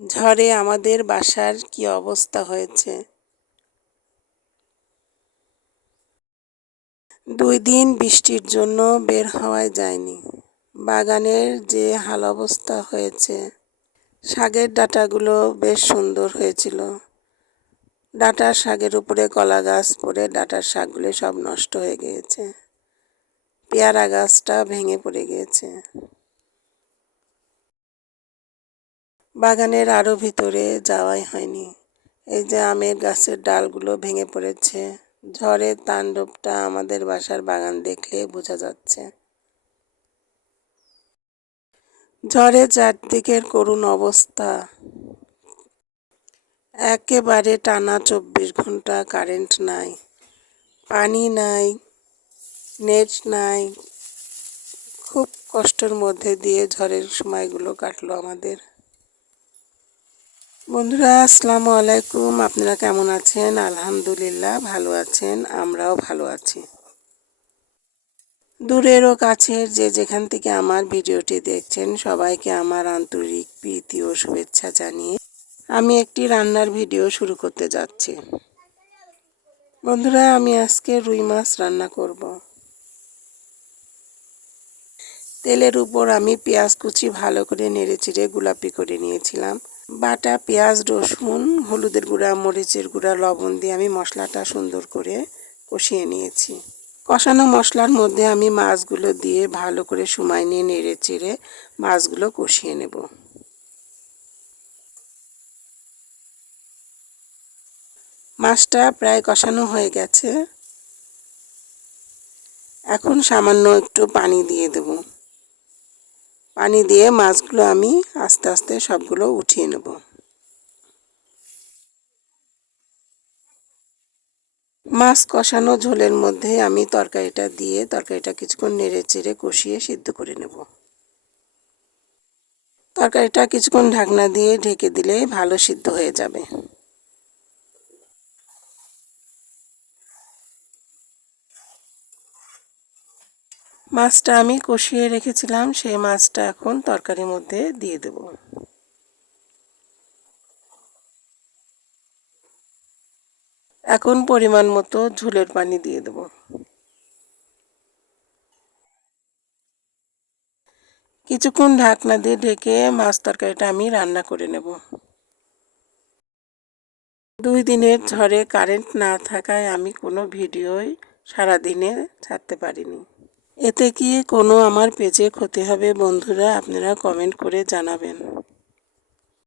ঝড়ে আমাদের বাসার কি অবস্থা হয়েছে? দুই দিন বৃষ্টির জন্য বের হওয়াই যায়নি। বাগানের যে হাল অবস্থা হয়েছে, শাকের ডাঁটাগুলো বেশ সুন্দর হয়েছিল। ডাঁটার শাকের উপরে কলা গাছ পড়ে ডাঁটার শাকগুলো সব নষ্ট হয়ে গিয়েছে। পেয়ারা গাছটা ভেঙে পড়ে গিয়েছে। বাগানের আরও ভিতরে যাওয়াই হয়নি। এই যে আমের গাছের ডালগুলো ভেঙে পড়েছে। ঝড়ের তাণ্ডবটা আমাদের বাসার বাগান দেখলে বোঝা যাচ্ছে। ঝড়ে চারদিকের করুণ অবস্থা। একেবারে টানা চব্বিশ ঘণ্টা কারেন্ট নাই। পানি নাই, নেট নাই। খুব কষ্টের মধ্যে দিয়ে ঝড়ের সময়গুলো কাটলো আমাদের। বন্ধুরা, আসসালামু আলাইকুম। আপনারা কেমন আছেন? আলহামদুলিল্লাহ, ভালো আছেন। আমরাও ভালো আছি। দূরের ও কাছের যে যেখান থেকে আমার ভিডিওটি দেখছেন, সবাইকে আমার আন্তরিক প্রীতি ও শুভেচ্ছা জানিয়ে আমি একটি রান্নার ভিডিও শুরু করতে যাচ্ছি। বন্ধুরা, আমি আজকে রুই মাছ রান্না করব। তেলের উপর আমি পেঁয়াজ কুচি ভালো করে নেড়ে চিড়ে গোলাপি করে নিয়েছিলাম। বাটা, পেঁয়াজ, রসুন, হলুদের গুঁড়া, মরিচের গুঁড়া, লবণ দিয়ে আমি মশলাটা সুন্দর করে কষিয়ে নিয়েছি। কষানো মশলার মধ্যে আমি মাছগুলো দিয়ে ভালো করে সময় নিয়ে নেড়ে চেড়ে মাছগুলো কষিয়ে নেব। মাছটা প্রায় কষানো হয়ে গেছে। এখন সামান্য একটু পানি দিয়ে দেব। পানি দিয়ে মাছগুলো আমি আস্তে আস্তে সবগুলো উঠিয়ে নেব। মাছ কষানো ঝোলের মধ্যে আমি তরকারিটা দিয়ে তরকারিটা কিছুক্ষণ নেড়ে চেড়ে কষিয়ে সিদ্ধ করে নেব। তরকারিটা কিছুক্ষণ ঢাকনা দিয়ে ঢেকে দিলে ভালো সিদ্ধ হয়ে যাবে। মাছটা আমি কষিয়ে রেখেছিলাম, সেই মাছটা এখন তরকারির মধ্যে দিয়ে দেব। এখন পরিমাণ মতো ঝোলের পানি দিয়ে দেব। কিছুক্ষণ ঢাকনা দিয়ে ঢেকে মাছ তরকারিটা আমি রান্না করে নেব। দুই দিনের ঝড়ে কারেন্ট না থাকায় আমি কোনো ভিডিওই সারাদিনে ছাড়তে পারিনি। এতে কি কোনো আমার পেজে ক্ষতি হবে বন্ধুরা আপনারা কমেন্ট করে জানাবেন।